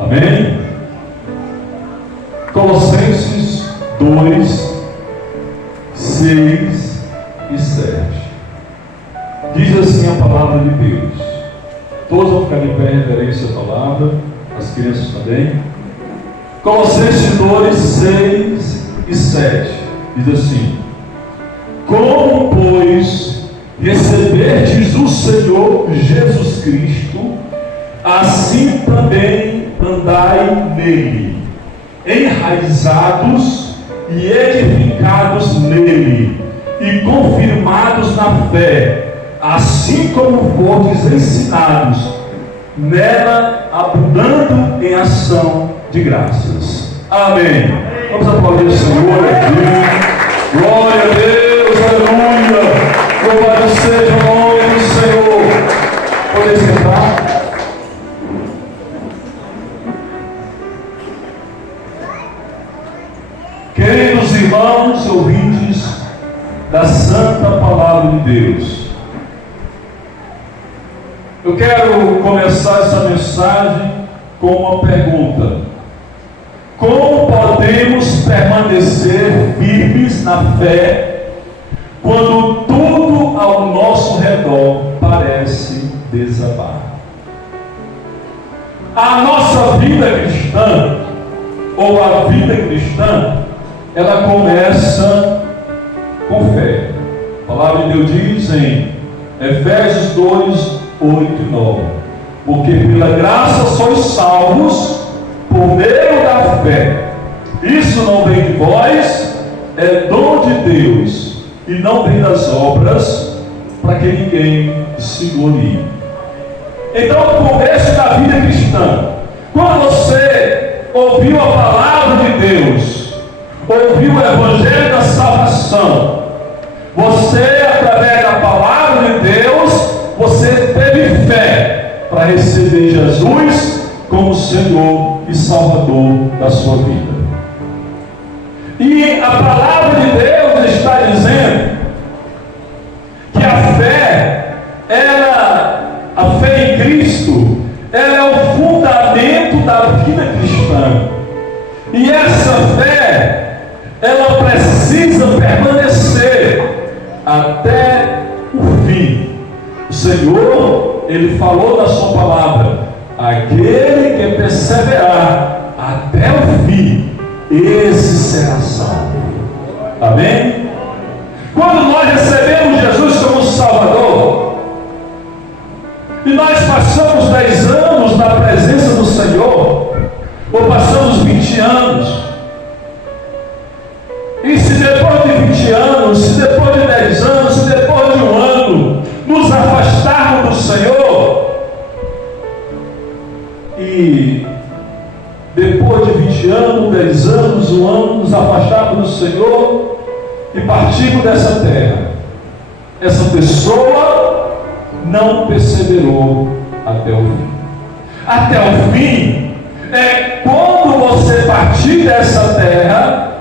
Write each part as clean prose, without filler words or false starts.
Amém? Colossenses 2, 6 e 7. Diz assim a palavra de Deus. Todos vão ficar de pé em reverência à palavra, as crianças também. Colossenses 2, 6 e 7. Diz assim: como, pois, recebestes o Senhor Jesus Cristo, assim também andai nele, enraizados e edificados nele, e confirmados na fé, assim como fostes ensinados, nela abundando em ação de graças. Amém. Vamos aplaudir o Senhor aqui. Glória a Deus, aleluia. Louvado seja o nome do Senhor. Pode sentar. Queridos irmãos, ouvintes da Santa Palavra de Deus, eu quero começar essa mensagem com uma pergunta: como podemos permanecer firmes na fé quando tudo ao nosso redor parece desabar? A nossa vida cristã, ou a vida cristã, ela começa com fé. A palavra de Deus diz em Efésios 2, 8 e 9: porque pela graça sois salvos por meio da fé. Isso não vem de vós, é dom de Deus, e não vem das obras, para que ninguém se glorie. Então, o começo da vida cristã, quando você ouviu a palavra de Deus, ouviu o evangelho da salvação, você, através da palavra de Deus, você teve fé para receber Jesus como Senhor e Salvador da sua vida. E a palavra de Deus está dizendo que a fé em Cristo, ela é o fundamento da vida cristã. E essa fé, ela precisa permanecer até o fim. O Senhor, Ele falou na sua palavra: aquele que perseverar até o fim, esse será salvo. Amém? Quando nós recebemos Jesus como Salvador, e nós passamos 10 anos na presença do Senhor, ou passamos 20 anos, e se depois de 20 anos, se depois de 10 anos, se depois de 1 ano, nos afastarmos do Senhor, e depois de 20 anos, 10 anos, 1 ano, nos afastarmos do Senhor e partirmos dessa terra, essa pessoa não perseverou até o fim. Até o fim é quando você partir dessa terra,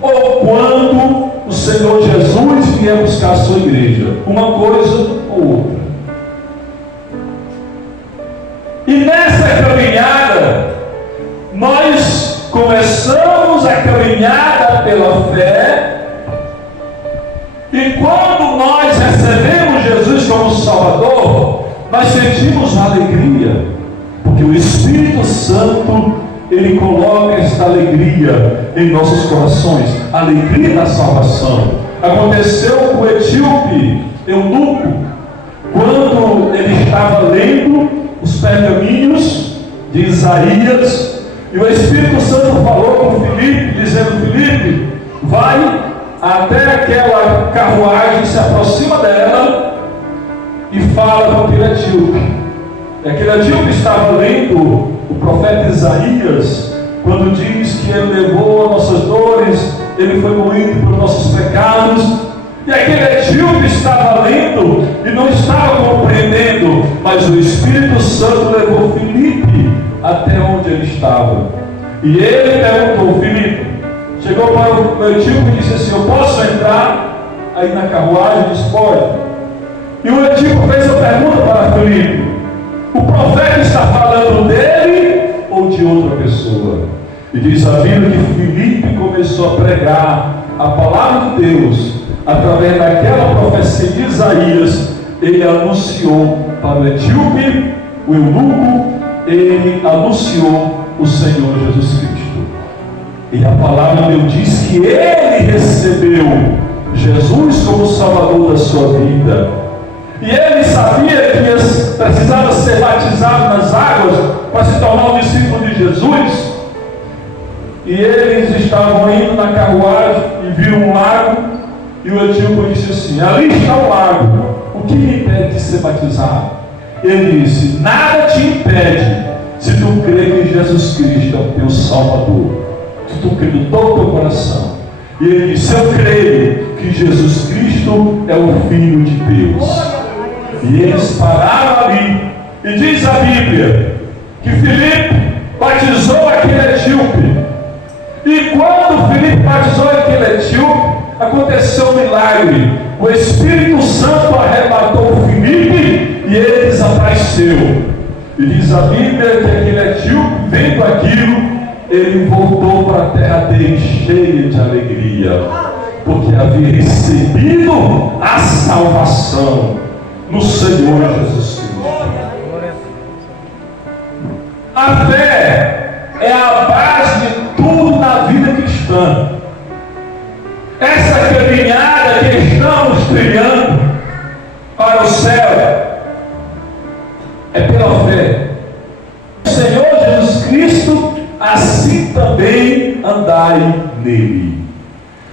ou quando o Senhor Jesus vier buscar a sua igreja, uma coisa ou outra. E nessa caminhada, nós começamos a caminhada pela fé, e quando nós recebemos Jesus como Salvador, nós sentimos alegria, porque o Espírito Santo, Ele coloca esta alegria em nossos corações, a alegria da salvação. Aconteceu com o etíope eunuco, quando ele estava lendo os pergaminhos de Isaías, e o Espírito Santo falou com Filipe, dizendo: Filipe, vai até aquela carruagem, se aproxima dela e fala com aquele etíope. Aquele etíope estava lendo o profeta Isaías, quando diz que ele levou as nossas dores, ele foi moído por nossos pecados. E aquele etíope estava lendo e não estava compreendendo, mas o Espírito Santo levou Filipe até onde ele estava. E ele perguntou: Filipe, chegou para o etíope e disse assim: eu posso entrar aí na carruagem? Ele disse: pode. E o etíope fez a pergunta para Filipe: o profeta está falando dele ou de outra diz a Bíblia que Filipe começou a pregar a palavra de Deus através daquela profecia de Isaías. Ele anunciou para o etíope, o eunuco, ele anunciou o Senhor Jesus Cristo. E a palavra de Deus diz que ele recebeu Jesus como Salvador da sua vida. E ele sabia que precisava ser batizado nas águas para se tornar um discípulo de Jesus. E eles estavam indo na carruagem e viram um lago. E o etíope disse assim: ali está o lago, o que me impede de ser batizado? Ele disse: nada te impede, se tu crê que Jesus Cristo é o teu Salvador. Se tu crê no todo o teu coração. E ele disse: eu creio que Jesus Cristo é o Filho de Deus. E eles pararam ali. E diz a Bíblia que Filipe batizou aquele etíope. E quando Filipe batizou aquele etíope, aconteceu um milagre. O Espírito Santo arrebatou Filipe e ele desapareceu. E diz a Bíblia que aquele etíope, vendo aquilo, ele voltou para a terra dele cheio de alegria, porque havia recebido a salvação no Senhor Jesus Cristo. A fé é a base de tudo na vida cristã. Essa caminhada que estamos trilhando para o céu é pela fé. O Senhor Jesus Cristo, assim também andai nele.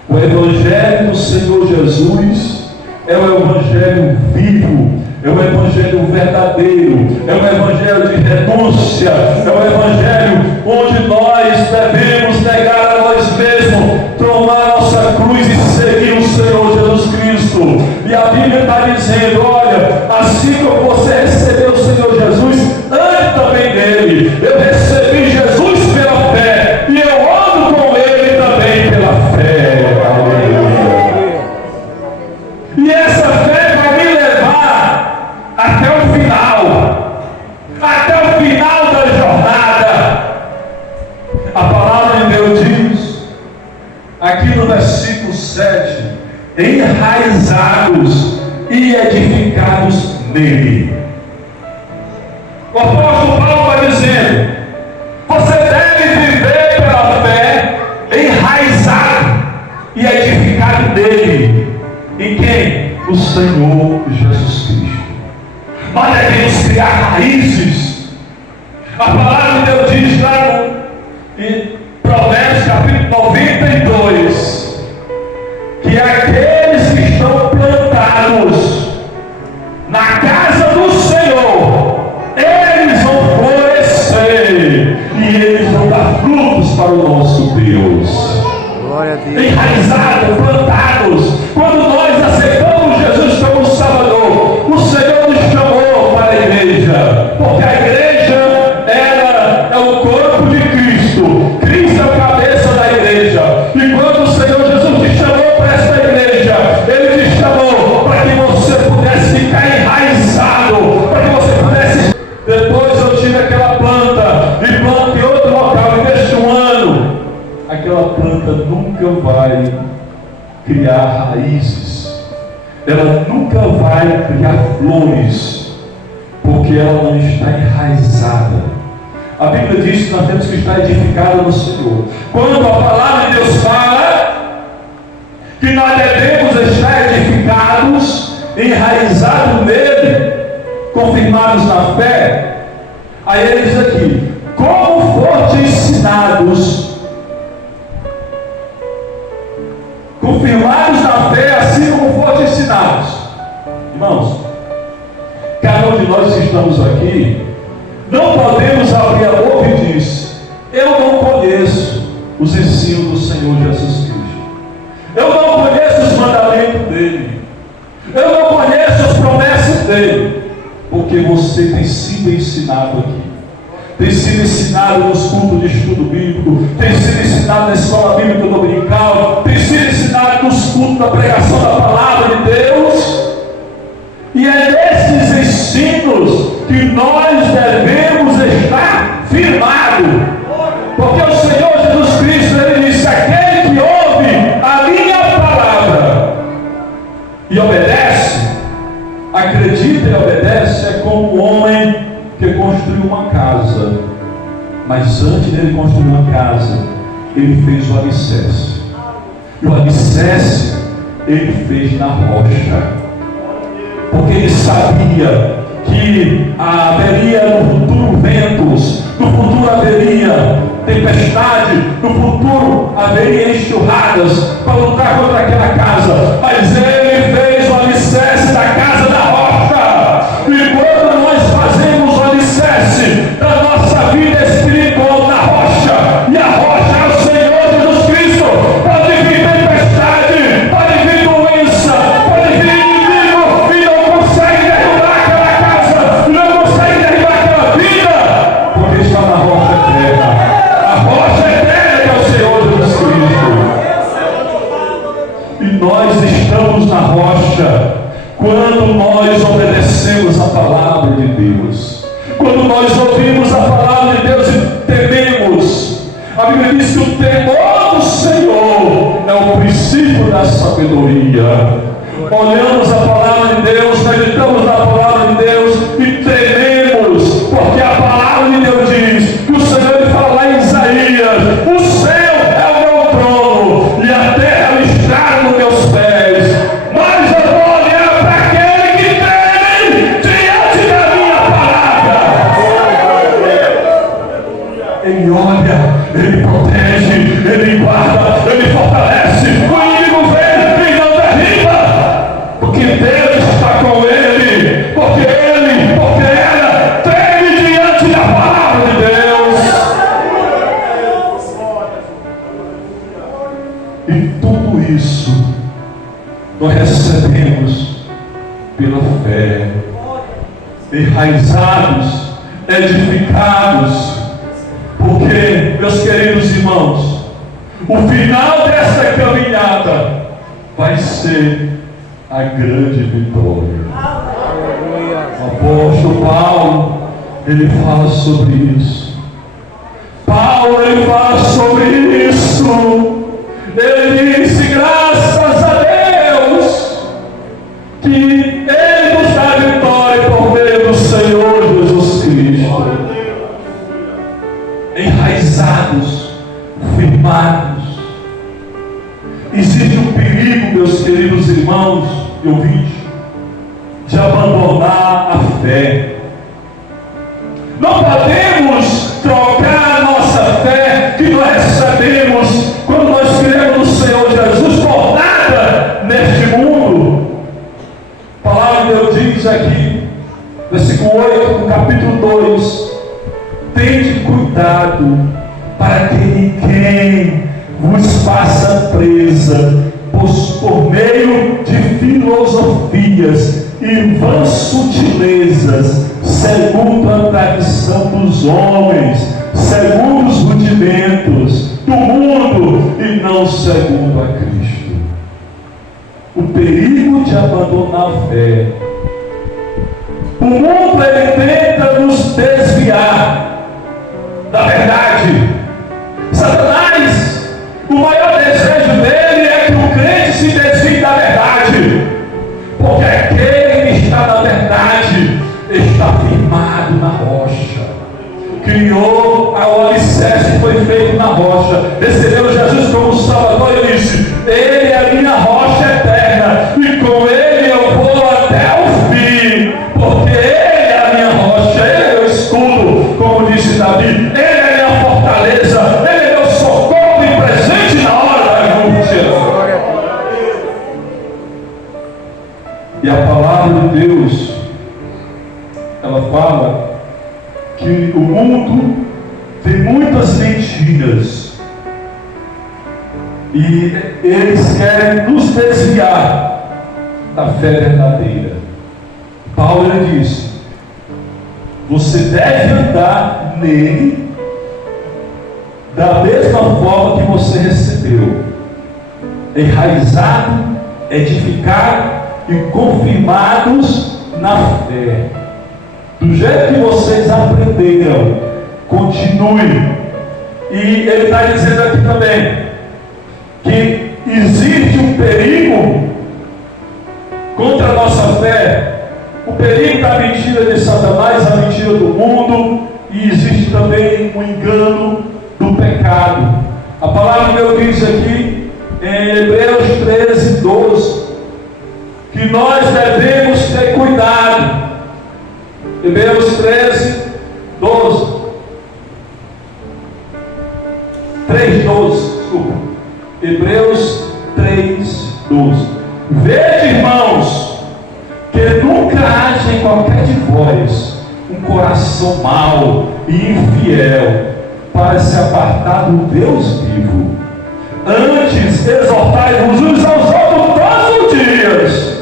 O Evangelho do Senhor Jesus é o Evangelho vivo, é o Evangelho verdadeiro, é o Evangelho de renúncia, é o Evangelho onde nós devemos negar a nós mesmos, tomar nossa cruz e seguir o Senhor Jesus Cristo. E a Bíblia está dizendo: olha, assim como você recebeu o Senhor Jesus, ande também nele. Eu recebi Jesus pela fé e eu ando com ele também pela fé. Aleluia. E essa fé vai me levar até o final, da jornada. A palavra de Deus diz aqui no versículo 7: enraizados e edificados nele. O apóstolo Paulo está dizendo: você deve viver pela fé, enraizado e edificado nele. Em quem? O Senhor Jesus Cristo. Nós devemos criar raízes. A palavra de Deus diz lá em Provérbios capítulo 92 que aqueles que estão plantados na casa do Senhor, eles vão florescer e eles vão dar frutos para o nosso Deus. Glória a Deus. Enraizados, plantados. Quando nós aceitamos Jesus como Salvador, o Senhor nos chamou para a igreja, porque a igreja é o corpo de Cristo. Cristo é o cabeça da igreja. E quando o Senhor Jesus te chamou para esta igreja, Ele te chamou para que você pudesse ficar enraizado, para que você pudesse. Depois eu tive aquela planta e planta em outro local e deste um ano. Aquela planta nunca vai criar raízes, ela nunca vai criar flores, porque ela não está enraizada. A Bíblia diz que nós temos que estar edificados no Senhor. Quando a palavra de Deus fala que nós devemos estar edificados, enraizados nele, confirmados na fé, aí ele diz aqui: como foste ensinados, confirmados na fé, assim como foram ensinados. Irmãos, cada um de nós que estamos aqui, não podemos abrir a boca e dizer: eu não conheço os ensinos do Senhor Jesus Cristo, eu não conheço os mandamentos dele, eu não conheço as promessas dele, porque você tem sido ensinado aqui, tem sido ensinado nos cultos de estudo bíblico, tem sido ensinado na escola bíblica dominical, tem sido ensinado nos cultos da pregação da palavra de Deus. E é nesses ensinos que nós devemos estar firmados, porque o Senhor Jesus construir uma casa, mas antes dele construir uma casa, ele fez o alicerce. E o alicerce ele fez na rocha, porque ele sabia que haveria no futuro ventos, no futuro haveria tempestade, no futuro haveria enxurradas para lutar contra aquela casa, mas ele fez o alicerce da casa da rocha. E quando nós fazemos o alicerce da nossa vida espiritual na rocha, e a rocha é o Senhor Jesus Cristo, pode vir tempestade, pode vir doença, pode vir inimigo, e não consegue derrubar aquela casa, não consegue derrubar aquela vida, porque está na rocha eterna. A rocha eterna que é o Senhor Jesus Cristo. E nós estamos na rocha quando nós obedecemos a palavra de Deus, quando nós ouvimos a palavra de Deus e tememos. A Bíblia diz que o temor do Senhor é o princípio da sabedoria. Olhamos a palavra de Deus, meditamos na palavra de Deus e tememos, porque a palavra de Deus diz que o Senhor, ele fala lá em Isaías: o céu é o meu trono e a terra está nos meus pés, mas eu vou olhar para aquele que teme diante da minha palavra. Ele olha, ele protege, ele guarda, ele fortalece. O inimigo vem e não derriba, porque Deus está com ele, porque ela treme diante da palavra de Deus. E tudo isso nós recebemos pela fé, enraizados, edificados, porque, meus queridos irmãos, o final dessa caminhada vai ser a grande vitória. O apóstolo Paulo, ele fala sobre isso. Paulo, ele fala sobre isso. Ele disse: graças a Deus que ele nos dá vitória por meio do Senhor Jesus Cristo. Enraizados, firmados. Existe um perigo, meus queridos irmãos e ouvintes, de abandonar a fé. Não podemos trocar a nossa fé que nós recebemos quando nós cremos no Senhor Jesus por nada neste mundo. A palavra de Deus diz aqui, versículo 8, no capítulo 2: tende cuidado para que ninguém vos faça presa, pois por meio de filosofias e vãs sutilezas, segundo a tradição dos homens, segundo os rudimentos do mundo e não segundo a Cristo. O perigo de abandonar a fé. O mundo, ele tenta nos desviar da verdade. Satanás, o maior desejo dele é que o crente se desvie da verdade, porque aquele que está na verdade está firmado na rocha. Criou o alicerce que foi feito na rocha, recebeu Jesus como Salvador e disse: ele é a minha rocha eterna, e com ele eu vou até o fim, porque ele é a minha rocha, ele é meu escudo, como disse Davi, ele é minha fortaleza, ele é meu socorro e presente na hora da angústia. E a palavra de Deus, ela fala que o mundo tem muitas mentiras e eles querem nos desviar da fé verdadeira. Paulo, ele diz: você deve andar nele da mesma forma que você recebeu, enraizado, edificado e confirmados na fé. Do jeito que vocês aprenderam, continue. E ele está dizendo aqui também que existe um perigo contra a nossa fé, o perigo da mentira de Satanás, a mentira do mundo, também o engano do pecado. A palavra de Deus diz aqui em Hebreus 13, 12, que nós devemos ter cuidado. Hebreus 13, 12. 3:12, desculpa. Hebreus 3:12. Vede, irmãos, que nunca haja em qualquer de vós um coração mau e infiel para se apartar do Deus vivo. Antes, exortai-vos uns aos outros todos os dias,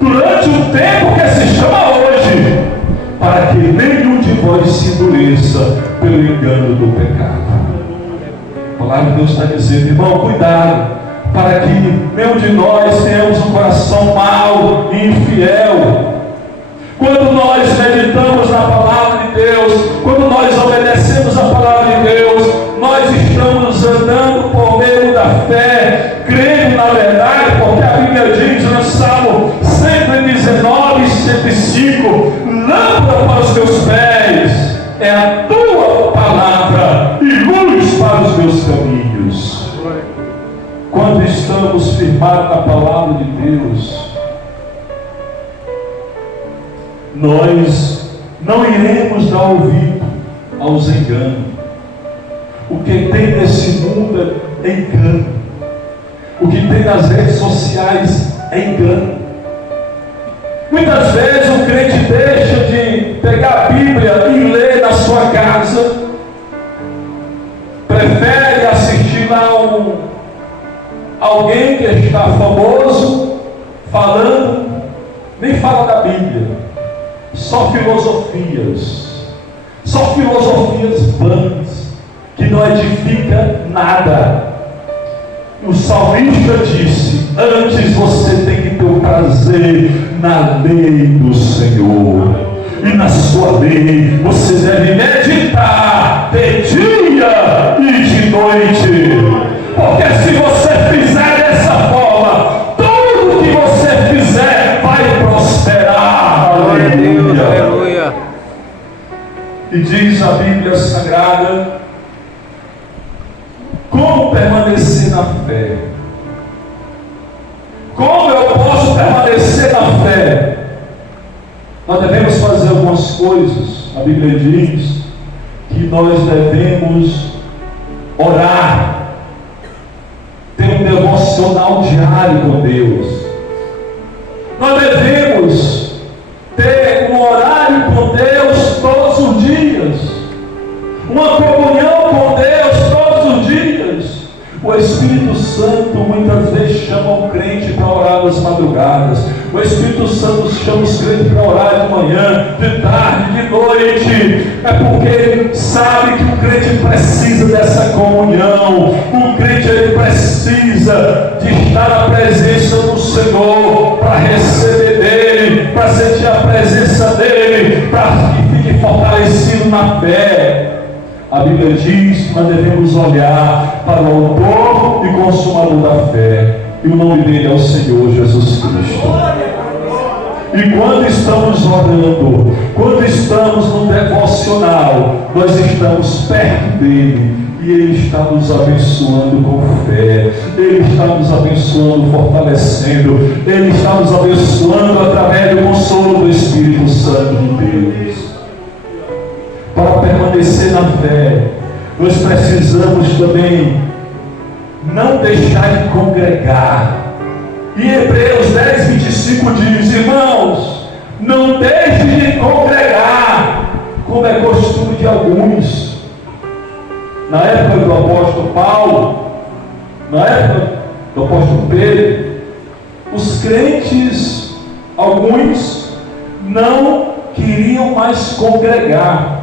durante o tempo que se chama hoje, para que nenhum de vós se endureça pelo engano do pecado. A palavra de Deus está dizendo, irmão, cuidado, para que nenhum de nós tenhamos um coração mau e infiel. Quando nós meditamos na palavra de Deus, quando nós obedecemos a palavra de Deus, nós estamos andando por meio da fé, crendo na verdade, porque a Bíblia diz no Salmo 119, 105, lâmpada para os meus pés é a tua palavra e luz para os meus caminhos. Quando estamos firmados na palavra de Deus, nós não iremos dar ouvido aos enganos. O que tem nesse mundo é engano. O que tem nas redes sociais é engano. Muitas vezes o crente deixa de pegar a Bíblia e ler na sua casa, prefere assistir lá alguém que está famoso falando, nem fala da Bíblia, só filosofias vãs, que não edifica nada. O salmista disse, antes você tem que ter o prazer na lei do Senhor, e na sua lei você deve meditar de dia e de noite, porque se você fizer dessa forma, tudo que você fizer vai prosperar. Aleluia, aleluia. E diz a Bíblia Sagrada, como permanecer na fé? Como eu posso permanecer na fé? Nós devemos fazer algumas coisas. A Bíblia diz que nós devemos orar, ter um devocional diário com Deus. Nós devemos ter um horário com Deus todos os dias, uma comunhão com Deus todos os dias. O Espírito Santo muitas vezes chama o crente para orar nas madrugadas. O Espírito Santo chama os crentes para orar de manhã, de tarde, de noite. É porque ele sabe que o crente precisa dessa comunhão. O crente ele precisa de estar na presença do Senhor, para receber dele, para sentir a presença dele, para que fique fortalecido na fé. A Bíblia diz que nós devemos olhar para o autor e consumador da fé, e o nome dele é o Senhor Jesus Cristo. E quando estamos orando, quando estamos no devocional, nós estamos perto dele, e ele está nos abençoando com fé, ele está nos abençoando, fortalecendo, ele está nos abençoando através do consolo do Espírito Santo de Deus. Para permanecer na fé, nós precisamos também não deixar de congregar. E Hebreus 10, 25 diz, irmãos, não deixe de congregar, como é costume de alguns. Na época do apóstolo Paulo, na época do apóstolo Pedro, os crentes, alguns, não queriam mais congregar,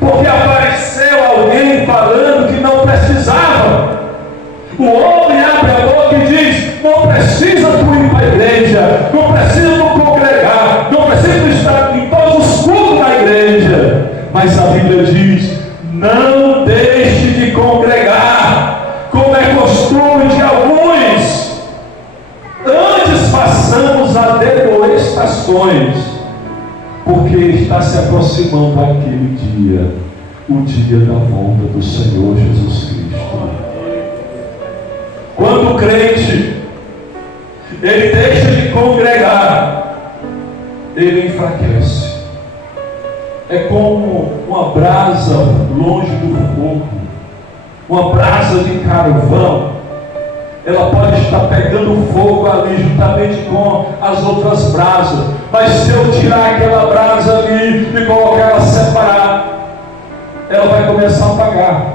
porque apareceu alguém falando que não precisava. O homem abre a boca e diz, não precisa tu ir para a igreja, não precisa tu congregar, não precisa estar em todos os cultos da igreja. Mas a Bíblia diz, não deixe de congregar, como é costume de alguns. Antes façamos ademoestações, porque está se aproximando aquele dia. o dia da volta do Senhor Jesus Cristo. Quando o crente ele deixa de congregar, ele enfraquece. É como uma brasa longe do fogo, uma brasa de carvão. Ela pode estar pegando fogo ali juntamente com as outras brasas, mas se eu tirar aquela brasa ali e colocar ela separar, ela vai começar a apagar.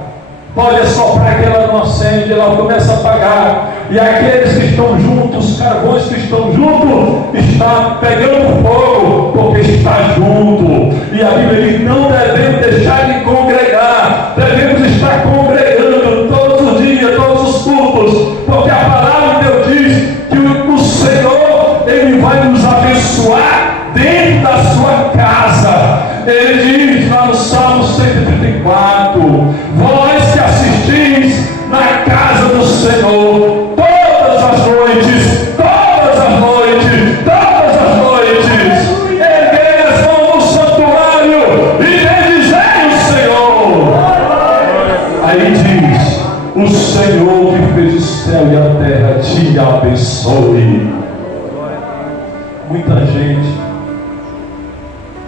Pode assoprar que ela não acende, ela começa a apagar. E aqueles que estão juntos, os carvões que estão juntos, está pegando fogo, porque está junto. E a Bíblia diz: não devemos deixar de congregar, devemos estar congregando todos os dias, todos os cultos, porque a palavra de Deus diz que o Senhor, Ele vai nos abençoar dentro da sua casa. Ele diz lá no Salmo 134: vós que assistis na casa do Senhor, todas as noites, erguei as mãos no santuário e bendizei o Senhor. Aí diz: o Senhor que fez o céu e a terra te abençoe. Muita gente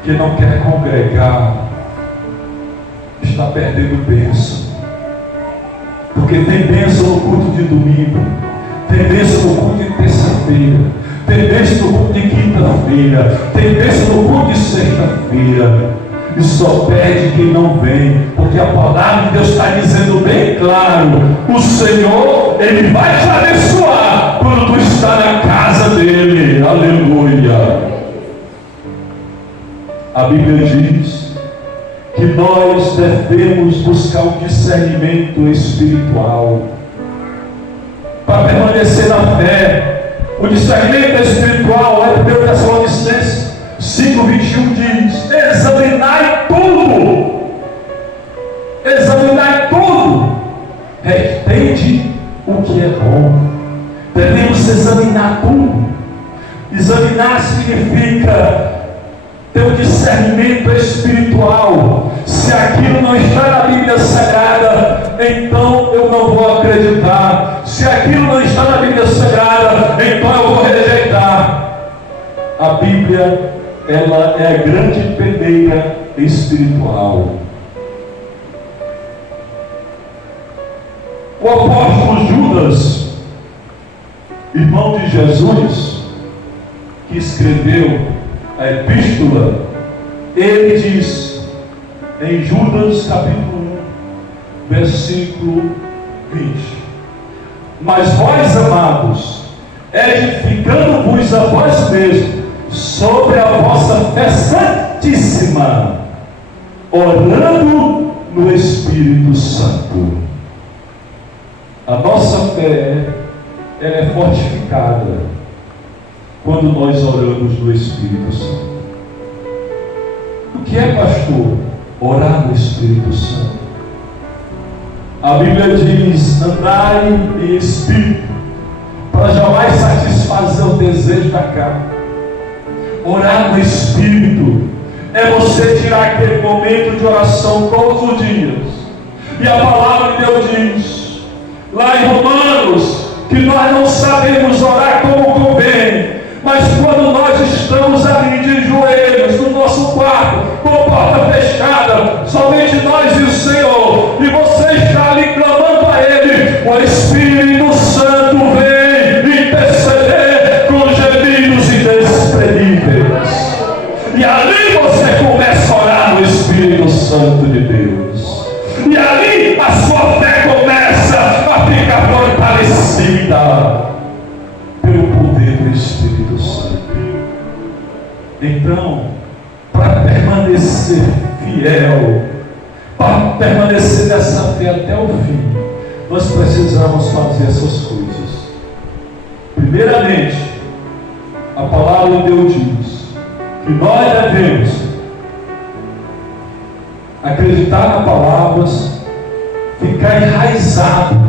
que não quer congregar está perdendo bênção, porque tem bênção no culto de domingo, tem bênção no culto de terça-feira, tem bênção no culto de quinta-feira, tem bênção no culto de sexta-feira, e só perde quem não vem, porque a palavra de Deus está dizendo bem claro: o Senhor, Ele vai te abençoar quando tu está na casa dEle. Aleluia. A Bíblia diz que nós devemos buscar o discernimento espiritual para permanecer na fé. O discernimento espiritual é 1 Tessalonicenses 5:21 diz: examinai tudo, retende o que é bom. Devemos examinar tudo. Examinar significa ter um discernimento espiritual. Se aquilo não está na Bíblia Sagrada, então eu não vou acreditar. Se aquilo não está na Bíblia Sagrada, então eu vou rejeitar. A Bíblia, ela é a grande peneira espiritual. O apóstolo Judas, irmão de Jesus, que escreveu a epístola, ele diz em Judas capítulo 1, versículo 20: mas vós, amados, edificando-vos a vós mesmos sobre a vossa fé santíssima, orando no Espírito Santo. A nossa fé, ela é fortificada quando nós oramos no Espírito Santo. O que é, pastor, orar no Espírito Santo? A Bíblia diz: andai em espírito, para jamais satisfazer o desejo da carne. Orar no Espírito é você tirar aquele momento de oração todos os dias. E a palavra de Deus diz lá em Romanos que nós não sabemos orar como convém, mas quando nós estamos ali de joelhos no nosso quarto, com a porta fechada, somente nós e o Senhor, e você está ali clamando a Ele, o Espírito Santo vem interceder com gemidos inexprimíveis. E ali você começa a orar no Espírito Santo de Deus. E ali a sua fé começa a ficar fortalecida pelo poder do Espírito Santo. Então, para permanecer fiel, para permanecer nessa fé até o fim, nós precisamos fazer essas coisas. Primeiramente, a palavra de Deus diz que nós devemos acreditar na palavra, ficar enraizado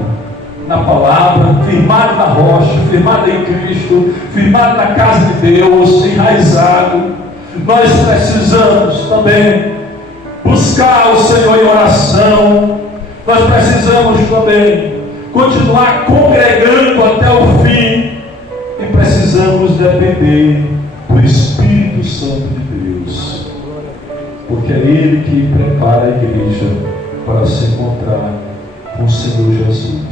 na palavra, firmado na rocha, firmado em Cristo, firmado na casa de Deus, enraizado. Nós precisamos também buscar o Senhor em oração. Nós precisamos também continuar congregando até o fim e precisamos depender do Espírito Santo de Deus, porque é Ele que prepara a igreja para se encontrar com o Senhor Jesus.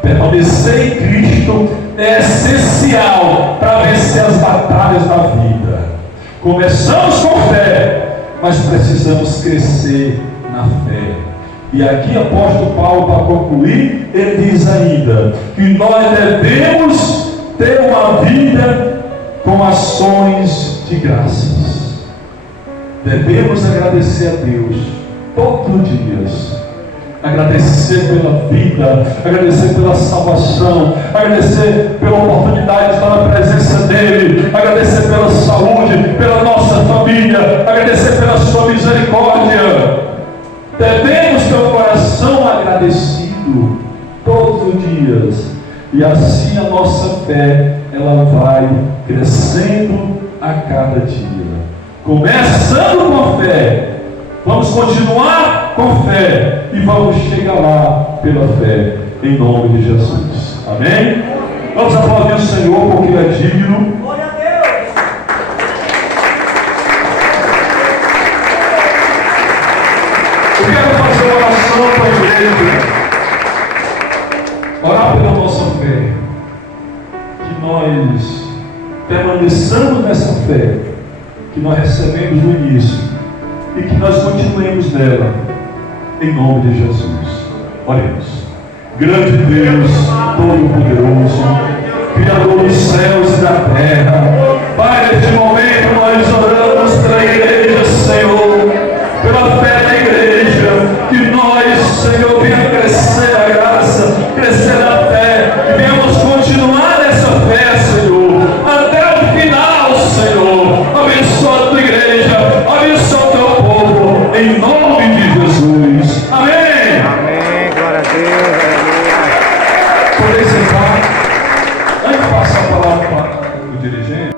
Permanecer em Cristo é essencial para vencer as batalhas da vida. Começamos com fé, mas precisamos crescer na fé. E aqui, apóstolo Paulo, para concluir, ele diz ainda que nós devemos ter uma vida com ações de graças. Devemos agradecer a Deus todos os dias. Agradecer pela vida, agradecer pela salvação, agradecer pela oportunidade de estar na presença dEle, agradecer pela saúde, pela nossa família, agradecer pela sua misericórdia. Devemos ter um coração agradecido todos os dias, e assim a nossa fé ela vai crescendo a cada dia. Começando com fé, vamos continuar com fé e vamos chegar lá pela fé, em nome de Jesus. Amém? Vamos aplaudir o Senhor porque Ele é digno. Glória a Deus! Eu quero fazer uma oração para a igreja, orar pela nossa fé, que nós permaneçamos nessa fé que nós recebemos no início e que nós continuemos nela, em nome de Jesus. Oremos. Grande Deus, Todo-Poderoso, Criador dos céus e da terra, Pai, neste momento nós oramos pela igreja, Senhor, pela fé da igreja, que nós, Senhor, venha crescer a graça, crescer a fé, e venhamos continuar nessa fé, Senhor, até o final, Senhor. Abençoa a tua igreja, abençoa o teu povo, em nome de Jesus. Amém. Amém, glória a Deus, aleluia. Podeis sentar. Antes de passar a palavra para o dirigente.